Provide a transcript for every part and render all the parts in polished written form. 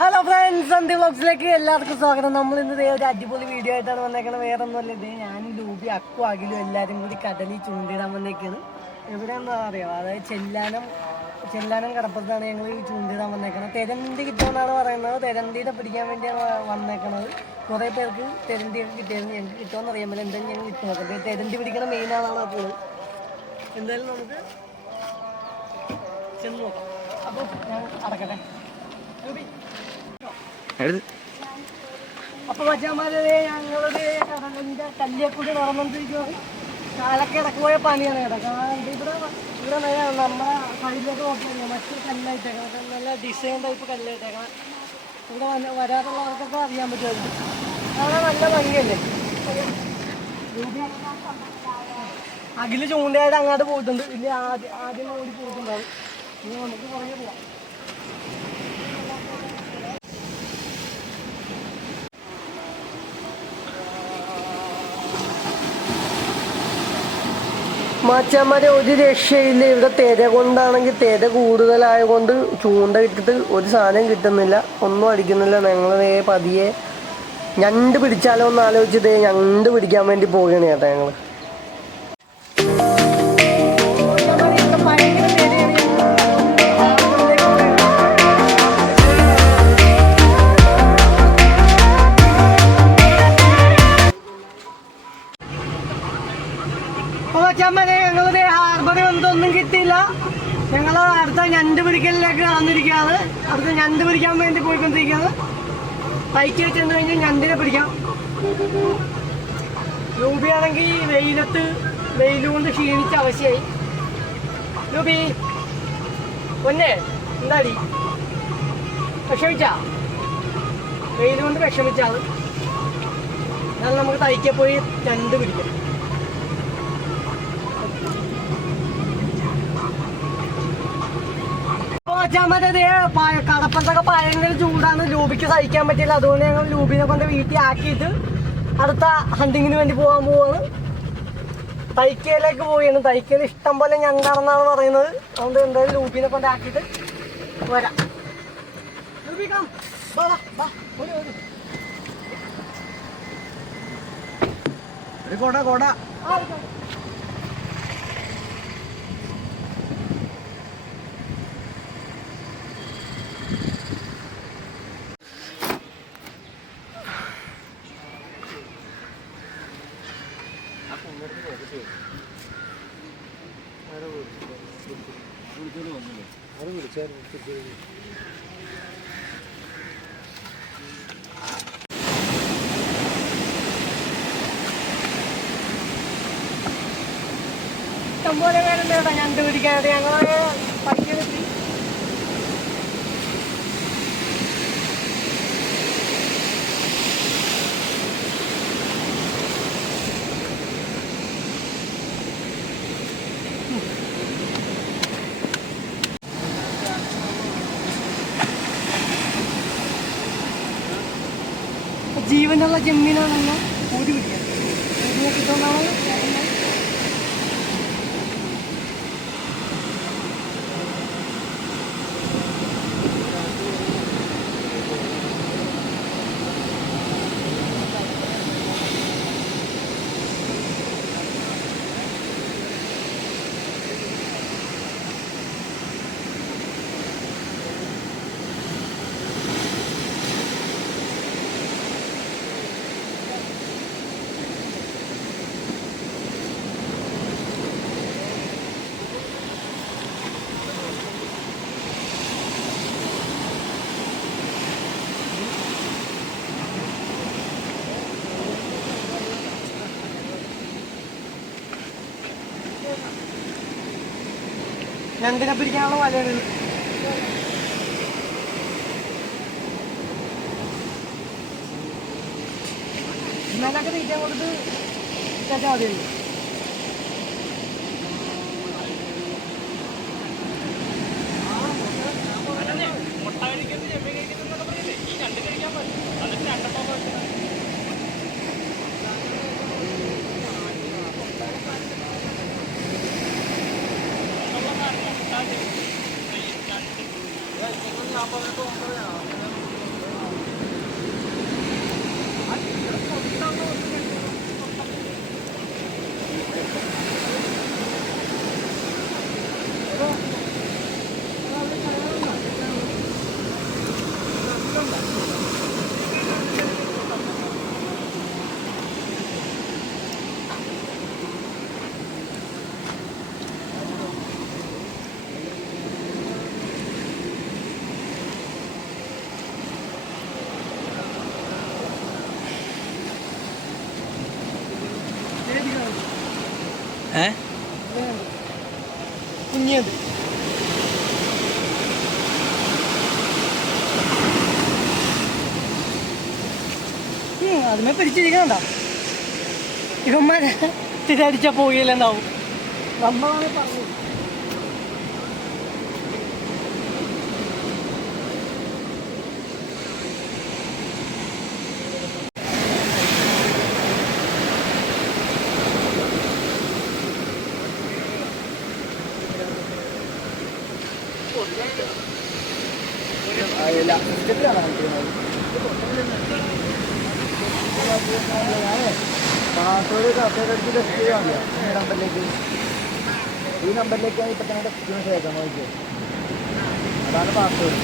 Hello friends, സന്ധ്യ വ്ളോഗ്സിലേക്ക് എല്ലാവർക്കും സ്വാഗതം. നമ്മൾ ഇന്ന് ഒരു അടിപൊളി വീഡിയോ ആയിട്ടാണ് വന്നേക്കുന്നത്. വേറെ ഒന്നുമല്ല, ഇത് ഞാനും ലൂബി അക്കു അഖിലും എല്ലാവരും കൂടി കടലിൽ ചൂണ്ടിടാൻ വന്നേക്കാണ്. എവിടെയാണെന്ന് അറിയാം, അതായത് ചെല്ലാനം കടപ്പുറത്താണ് ഞങ്ങൾ ഈ ചൂണ്ടിടാൻ വന്നേക്കുന്നത്. തെരണ്ടി കിട്ടുമെന്നാണ് പറയുന്നത്. തെരണ്ടീനെ പിടിക്കാൻ വേണ്ടിയാണ് വന്നേക്കുന്നത്. കുറേ പേർക്ക് തെരണ്ടിയൊക്കെ കിട്ടിയായിരുന്നു. ഞങ്ങൾക്ക് കിട്ടുമെന്ന് അറിയാൻ പറ്റില്ല. എന്തായാലും ഞങ്ങൾ ഇട്ട് നോക്കാം. തെരണ്ടി പിടിക്കണ മെയിനാണ് അപ്പോൾ എന്തായാലും നമുക്ക് ചെന്ന് നോക്കാം. അപ്പോൾ ഞാൻ അടക്കട്ടെ. അപ്പൊ മച്ചാന്മാരെ, ഞങ്ങളൊരു കടലിന്റെ കല്ലിയെക്കൂടി നടന്നുകൊണ്ടിരിക്കുന്നത്. കാലൊക്കെ ഇടക്ക് പോയ പണിയാണ് കേട്ടോ. കാരണം ഇവിടെ നമ്മളെ സൈഡിലേക്ക് നോക്കിയാൽ മറ്റൊരു കല്ലായിട്ടേക്കണം. നല്ല ഡിസൈൻ ടൈപ്പ് കല്ലായിട്ടേക്കണം. ഇവിടെ വരാറുള്ളവർക്കൊക്കെ അറിയാൻ പറ്റുമായിരുന്നു. അവിടെ നല്ല ഭംഗിയല്ലേ. അഖില് ചൂണ്ടയായിട്ട് അങ്ങോട്ട് പോയിട്ടുണ്ട്. ഇല്ല, ആദ്യം ഓടി പോയിട്ടുണ്ടാവും. ഇനി നമുക്ക് പുറകെ പോവാം. മച്ചാന്മാരെ, ഒരു രക്ഷയില്ല. ഇവിടെ തിര കൊണ്ടാണെങ്കിൽ തിര കൂടുതലായതുകൊണ്ട് ചൂണ്ട ഇട്ടിട്ട് ഒരു സാധനം കിട്ടുന്നില്ല, ഒന്നും അടിക്കുന്നില്ല. ഞങ്ങൾ പതിയെ ഞണ്ട് പിടിച്ചാലോ എന്ന് ആലോചിച്ചിട്ട് ഞണ്ട് പിടിക്കാൻ വേണ്ടി പോവുകയാണ് ചേട്ടാ ഞങ്ങൾ. ഞങ്ങളുടെ ഹാർബറിൽ വന്നിട്ടൊന്നും കിട്ടിയില്ല. ഞങ്ങൾ അടുത്ത ഞണ്ട് പിടിക്കലിലേക്ക് വന്നിരിക്കുകയാണ്. അടുത്ത ഞണ്ട് പിടിക്കാൻ വേണ്ടി പോയിക്കൊണ്ടിരിക്കുകയാണ്. തൈക്ക് വെച്ചെന്ന് കഴിഞ്ഞാൽ ഞണ്ടിനെ പിടിക്കാം. രൂപയാണെങ്കിൽ വെയിൽ കൊണ്ട് ക്ഷീണിച്ച അവശയായി. രൂപി പൊന്നെ, എന്താടി വിഷമിച്ചാ? വെയിൽ കൊണ്ട് വിഷമിച്ചാണ്. എന്നാൽ നമുക്ക് തൈക്കെ പോയി ഞണ്ട് പിടിക്കാം. കടപ്പുറത്തൊക്കെ ഭയങ്കര ചൂടാണ്. ലൂബിക്ക് സഹിക്കാൻ പറ്റില്ല. അതുകൊണ്ട് ഞങ്ങൾ ലൂബിനെ കൊണ്ട് വീട്ടിൽ ആക്കിയിട്ട് അടുത്ത ഹണ്ടിങ്ങിന് വേണ്ടി പോവാണ്. തൈക്കയിലേക്ക് പോവുകയാണ്. തൈക്കയിൽ ഇഷ്ടം പോലെ ഞണ്ടാണെന്നാണ് പറയുന്നത്. അതുകൊണ്ട് എന്തായാലും ലൂബിനെ കൊണ്ട് ആക്കിയിട്ട് വരാം. ലൂബി കം, കൊട ഇഷ്ടംപോലെ പേരുണ്ട് കേട്ടോ ഞണ്ട് പിടിക്കാനായിട്ട്. ഞങ്ങളെ പഠിക്കാനെത്തി. ജീവനുള്ള ചെമ്മീനാണെന്ന് ഊരി പിടിക്കാം. ഇതിനെ കിട്ടുന്നതാണ്. ഞണ്ടിനെ പിടിക്കാനുള്ള വലയാണ്. ഇന്നലൊക്കെ തീറ്റാൻ കൊടുത്ത് ചേച്ചാൽ മതിയായി. കുഞ്ഞത് അതുമേ പിടിച്ചിരിക്കണ്ട ഇവന്മാരെ തിരടിച്ച പോയില്ലെന്നാവും നമ്മളാണ് പറഞ്ഞത്. പാസ്വേഡ് കറക്റ്റ് അടിച്ച് ടെസ്റ്റ് ചെയ്യാമല്ലോ ഈ നമ്പറിലേക്കാണ് ഇപ്പം തന്നെ ടെസ്റ്റ് ചെയ്യാൻ ശേഷം നോക്കിയത്. അതാണ് പാസ്വേഡ്.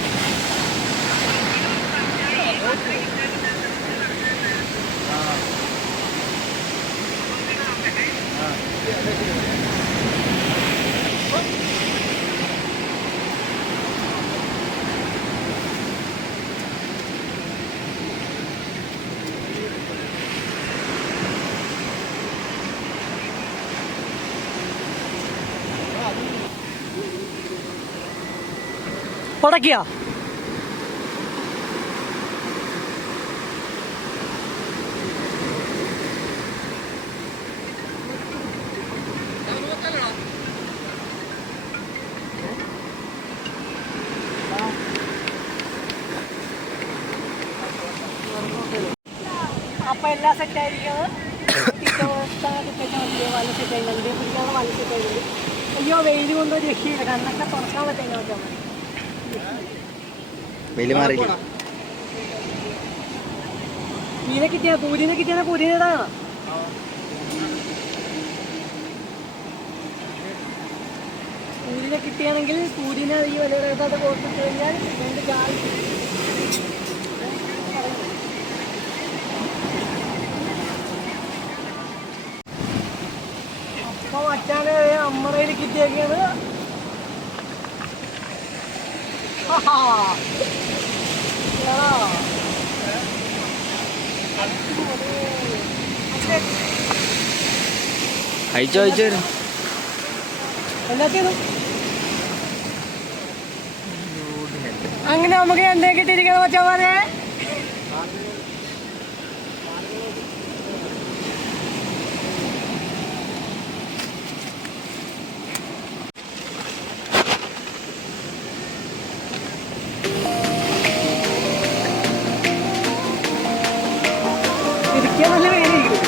ഉടക്കിയാ അപ്പൊ എല്ലാം സെറ്റായിരിക്കുന്നത്. വല സെറ്റായി പിടിക്കാതെ വല സെറ്റായി. അയ്യോ വെയിൽ കൊണ്ട് ഒരു രക്ഷയില്ല, കണ്ണൊക്കെ തുറക്കാൻ പറ്റുന്ന നോക്കാൻ മതി. മീനെ കിട്ടിയ കൂരിനെ കിട്ടിയാൽ കൂരിനേതാ കൂരിനെ കിട്ടിയാണെങ്കിൽ കൂരിനെ ഈ വലയിടത്ത് കൊടുത്തിട്ട് കഴിഞ്ഞാൽ രണ്ട് ജാതി അപ്പൊ മറ്റാണ് അമ്മറയിൽ കിട്ടിയൊക്കെയാണ്. അങ്ങനെ നമുക്ക് എന്തേ കിട്ടിയിരിക്കണം മച്ചന്മാരെ. നല്ല വേദനയിരിക്കും.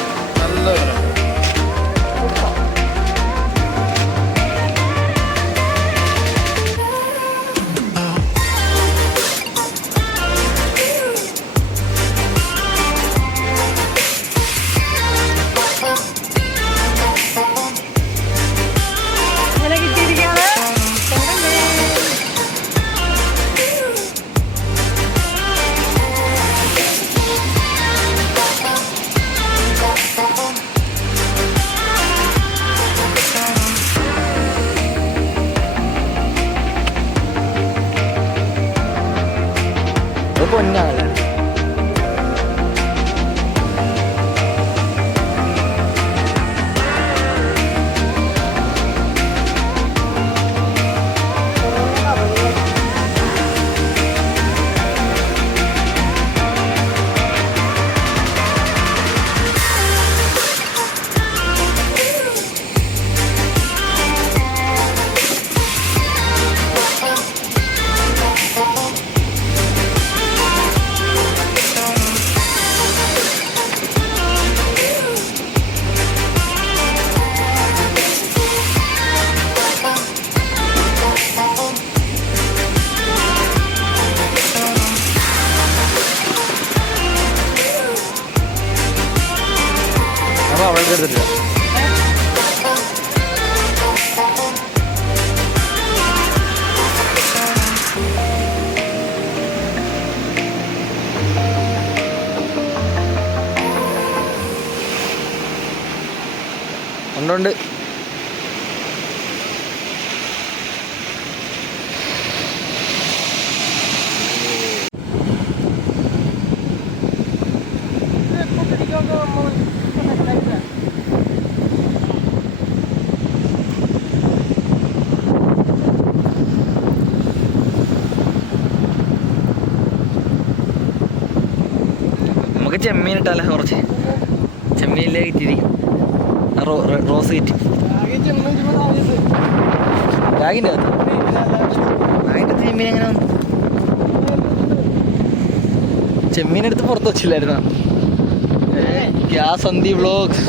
പൊന്നാണ്. അപ്പോൾ അവൾക്ക് എടുത്തിട്ടില്ല. ഉണ്ട് നമുക്ക് ചെമ്മീൻ ഇട്ടാലോ കുറച്ച്? ചെമ്മീനിലേ ഇട്ടിരിക്കും. റോസ് കിറ്റ് ബാഗിൻ്റെ അകത്ത്. ബാഗിൻ്റെ ചെമ്മീൻ എങ്ങനെ വന്നു? ചെമ്മീനെടുത്ത് പുറത്ത് വെച്ചില്ലായിരുന്ന? സന്ധി വ്ളോഗ്സ്.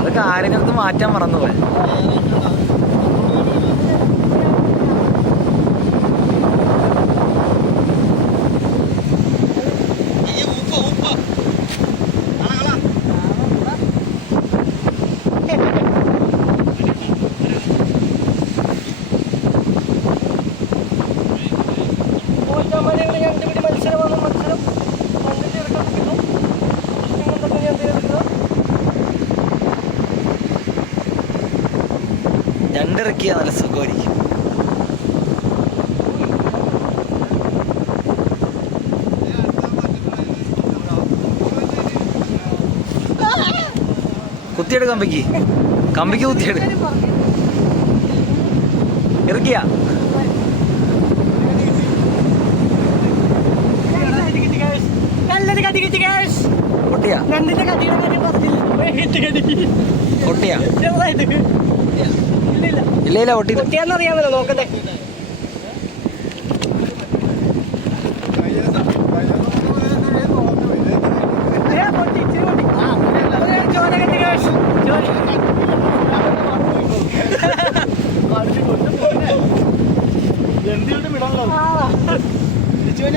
അത് കാര്യങ്ങളടുത്ത് മാറ്റാൻ മറന്നുപോയി. ഞണ്ടിറക്കിയാൽ നല്ല സുഖമായിരിക്കും. കുത്തിയെടു കമ്പിക്ക് കുത്തിയെടു. ഇറക്കിയ പൊട്ടിയാ പൊട്ടിയാ? ഇല്ല പൊട്ടി. പൊട്ടിയാന്നറിയാമല്ലോ, നോക്കട്ടെ.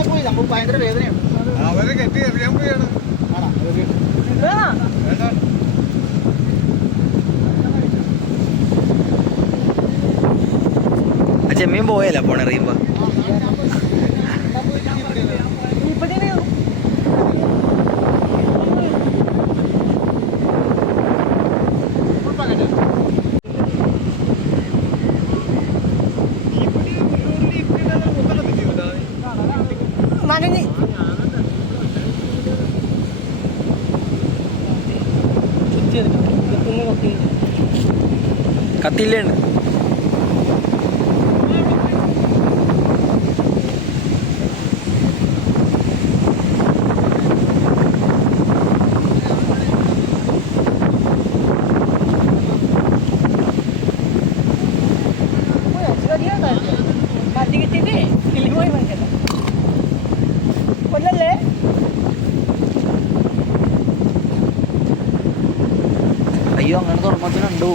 പോയി നമുക്ക് ഭയങ്കര വേദനയാണ്. അവരെ കെട്ടി എറിയാൻ പോയാണ്. ചെമ്മീൻ പോയല്ല പോണെറിയുമ്പോ. കത്തില്ലേണ്ട്. അയ്യോ, അങ്ങനെ തുറമ്പത്തിനുണ്ടോ?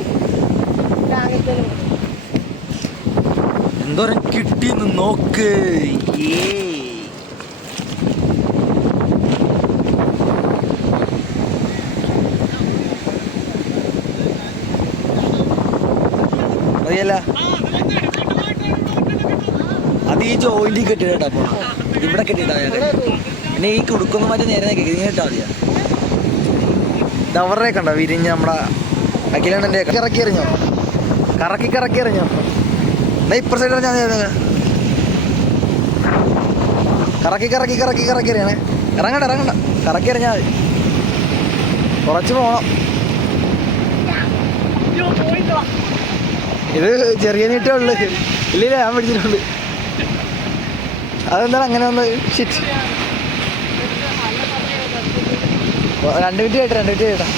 എന്തോരം കിട്ടിയെന്ന് നോക്ക്. മതിയല്ല, അത് ഈ ജോയിന്റ് കെട്ടിട്ടാ പോണ. ഇവിടെ കെട്ടിട്ടാ പിന്നെ ഈ കുടുക്കൊന്നും മാറ്റി നേരെ ഇട്ടാ മതിയാ. ഇതവരുടെ കണ്ടോ വിരിഞ്ഞ നമ്മുടെ അഖിലണ്ണൻ്റെ ഇറക്കി എറിഞ്ഞോ? കറക്കി എറിഞ്ഞോ? ഇപ്പുറ സൈഡ് എറിഞ്ഞാൽ കറക്കി എറിയണേ. ഇറങ്ങണ്ട കറക്കി എറിഞ്ഞാൽ മതി. കുറച്ച് പോണം. ഇത് ചെറിയ നീട്ടേ ഉള്ളു. ഇല്ല ഞാൻ പിടിച്ചിട്ടുണ്ട്. അതെന്താണ് അങ്ങനെ വന്ന്? ഷിറ്റ്. 2 മിനിറ്റ് കേട്ടാ.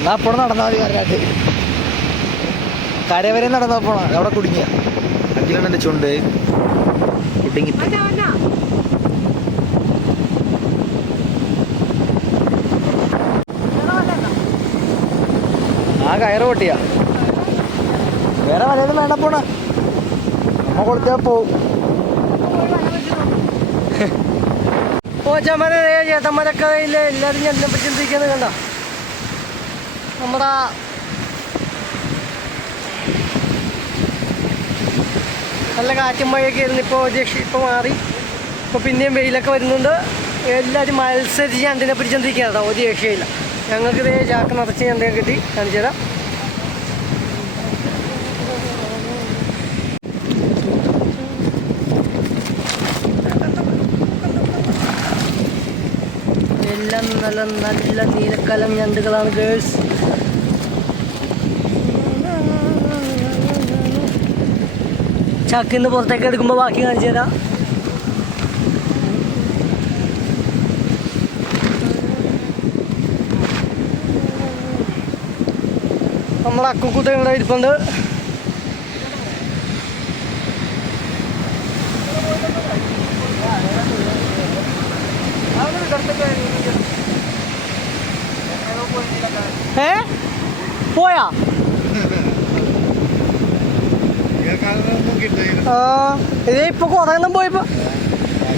എന്നാ അപ്പോഴും നടന്നാൽ മതി. കരകാട്ട് കര വരെ നടന്നാൽ പോണ. അവിടെ കുടുങ്ങിയ അഖിലണ്ണൻ്റെ ചുണ്ട് കുടുങ്ങി. ആ കയറ് പൊട്ടിയാ. വേറെ വലയൊന്നും വേണ്ട പോണ. നമ്മ കൊടുത്താ പോവും. ചേട്ടന്മാരൊക്കെ എല്ലാവരും ഞെന്നെ പറ്റി ചിന്തിക്കുന്നത് കണ്ട. നമ്മുടെ നല്ല കാറ്റും മഴയൊക്കെ ആയിരുന്നു. ഇപ്പോൾ മാറി. ഇപ്പോൾ പിന്നെയും വെയിലൊക്കെ വരുന്നുണ്ട്. എല്ലാവരും മത്സരിച്ച് ഞണ്ടിനെ പിടിച്ചോണ്ടിരിക്കുകയാണ് കേട്ടോ, ഒരു രക്ഷയില്ല. ഞങ്ങൾക്ക് ഇതേ ചാക്ക് നിറച്ച് ഞണ്ടിനെ കിട്ടി. കാണിച്ചു തരാം. എല്ലാം നല്ല നല്ല നീലക്കലം ഞണ്ടുകളാണ് ഗേൾസ്. ചക്കിന്ന് പുറത്തേക്ക് എടുക്കുമ്പോൾ ബാക്കി കാണിച്ചു തരാം. നമ്മുടെ അക്കുക്കുട്ട ഇവിടെ ഇരിപ്പുണ്ട്. പോയാ ഇതേ ഇപ്പൊ കുറെ എണ്ണം പോയിപ്പോ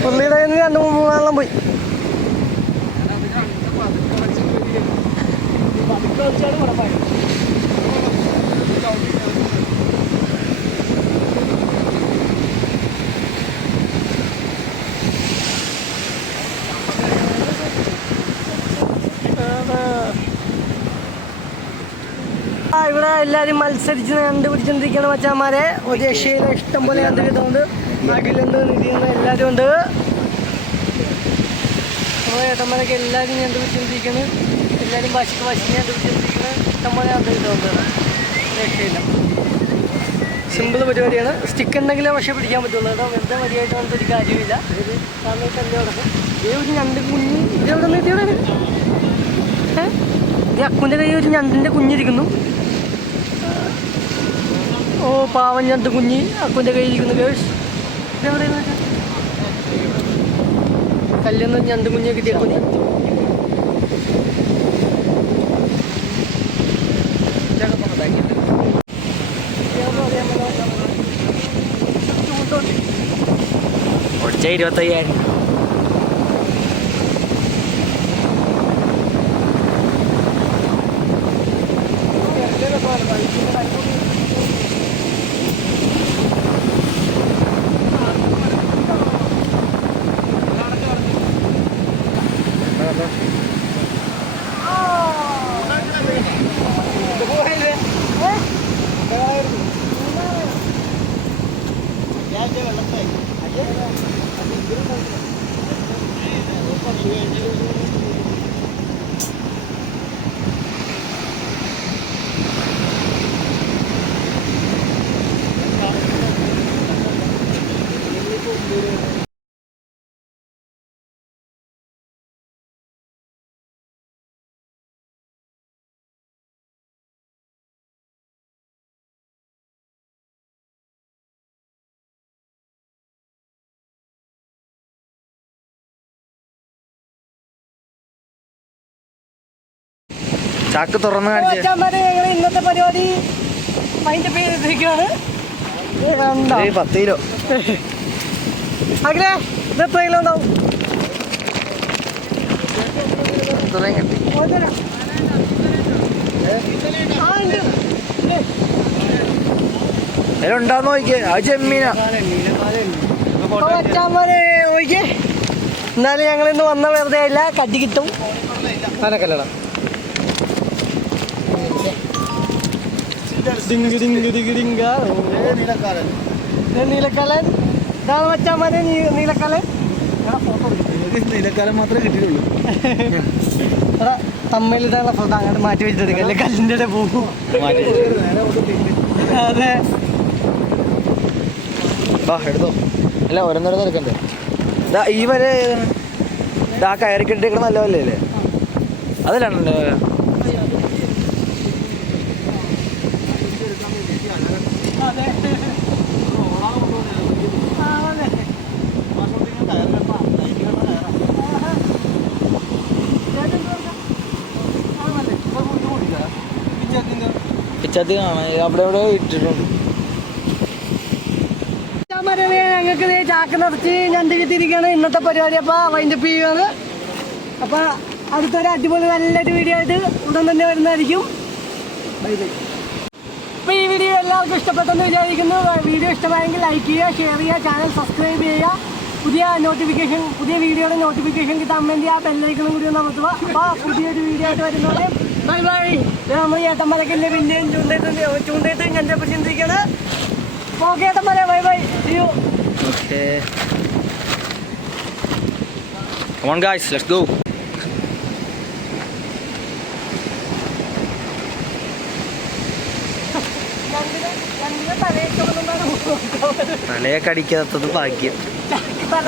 ഒന്നിടെ 2-3 പോയി. ഇവിടെ എല്ലാവരും മത്സരിച്ച് ഞണ്ട് പിടിച്ചോണ്ടിരിക്കുകയാണ് മച്ചാന്മാരെ. ഒരു രക്ഷയിലെ ഇഷ്ടം പോലെ ഞണ്ട് കിട്ടുന്നുണ്ട്. അഖിലുണ്ട്, നിധിയുണ്ട്, എല്ലാവരും ഉണ്ട്. നമ്മുടെ ഏട്ടന്മാരൊക്കെ എല്ലാവരും ഞണ്ട് പിടിച്ചോണ്ടിരിക്കുകയാണ്. എല്ലാവരും വശിക്ക് ഞണ്ട് പിടിച്ചോണ്ടിരിക്കുന്നത്. ഇഷ്ടം പോലെ ഞണ്ട് കിട്ടുന്നുണ്ട്. രക്ഷയില്ല, സിമ്പിൾ പരിപാടിയാണ്. സ്റ്റിക്ക് ഉണ്ടെങ്കിലേ പക്ഷേ പിടിക്കാൻ പറ്റുള്ളൂ കേട്ടോ. വെറുതെ മതിയായിട്ട് വന്നിട്ട് ഒരു കാര്യമില്ല. കാരണം ഈ കല്ല് കിടക്കും. ഇതേ ഒരു ഞണ്ട് കുഞ്ഞ് ഇതെവിടെ നിന്ന് ഇതെവിടെ ഈ അക്കുൻ്റെ കയ്യിൽ ഒരു ഞണ്ടിൻ്റെ കുഞ്ഞിരിക്കുന്നു. ഓ പാവൻ ഞണ്ട് കുഞ്ഞി അക്കുൻ്റെ കയ്യിലിരിക്കുന്നു ഗേൾസ്. ഇതെവിടെയെന്ന് വെച്ചാൽ കല്ലെന്ന് ഞണ്ട് കുഞ്ഞെ കിട്ടിയ കുഞ്ഞ്. ഒടിച്ച 25,000. ചാക്ക് തുറന്ന് ഞങ്ങൾ ഇന്നത്തെ പരിപാടി അതിൻ്റെ പേരിട്ടിരിക്കുകയാണ്. 10 കിലോ. അങ്ങനെ ഇത് എത്ര കിലോ ഉണ്ടാവും? ഉണ്ടാന്ന് നോക്കിയേ, ആ ചെമ്മീനാ. നോക്കിയേ, എന്നാലും ഞങ്ങൾ ഇന്ന് വന്ന വെറുതെ ഇല്ല, കട്ടി കിട്ടും. അനക്കല്ലടാ നീലക്കാലൻ. ഇതാണ് മച്ചാമാരെ നീലക്കാലൻ. നീലക്കാലം മാത്രമേ കിട്ടിയുള്ളൂ. എടാ തമ്മിലിട്ടാനുള്ള ഫോട്ടോ അങ്ങോട്ട് മാറ്റി വെച്ചെടുക്കല്ലേ, കല്ലിൻ്റെ ഇടയിൽ പോകും. അതെ എടുത്തോ. അല്ല ഓരോന്നോരോന്ന് എടുക്കണ്ടേ. ഈ വരെ ആ കയറി കെട്ടിക്കണ നല്ല വല്ലേ അല്ലേ? അതിലാണല്ലോ. പിച്ചത്തി കാണാൻ അവിടെ എവിടെ ഇട്ടിട്ടുണ്ട്. ഞങ്ങൾക്ക് ചാക്ക് നിറച്ച് ഞണ്ട് കിട്ടിയിരിക്കുകയാണ്. ഇന്നത്തെ പരിപാടി അപ്പോൾ വൈൻഡപ്പ് ചെയ്യുകയാണ്. അപ്പോൾ അടുത്തൊരു അടിപൊളി നല്ലൊരു വീഡിയോ ആയിട്ട് ഉടൻ തന്നെ വരുന്നതായിരിക്കും. Bye bye. അപ്പോൾ ഈ വീഡിയോ എല്ലാവർക്കും ഇഷ്ടപ്പെട്ടെന്ന് വിചാരിക്കുന്നു. വീഡിയോ ഇഷ്ടമായെങ്കിൽ ലൈക്ക് ചെയ്യുക, ഷെയർ ചെയ്യുക, ചാനൽ സബ്സ്ക്രൈബ് ചെയ്യുക. പുതിയ വീഡിയോയുടെ നോട്ടിഫിക്കേഷൻ കിട്ടാൻ വേണ്ടി ആ ബെല്ലൈക്കണും കൂടി ഒന്ന് അമർത്തുക. അപ്പോൾ പുതിയൊരു വീഡിയോ ആയിട്ട് വരുന്നവരെ ബൈ ബൈ. നമ്മൾ ഏട്ടന്മാരൊക്കെ പിന്നെയും ചൂണ്ടയിട്ട് എൻ്റെ ചിന്തിക്കണേ. ഓക്കെ ഏട്ടന്മാരെ, bye bye. Okay, come on guys, let's go. തലയെ കടിക്കാത്തത് ഭാഗ്യം. തല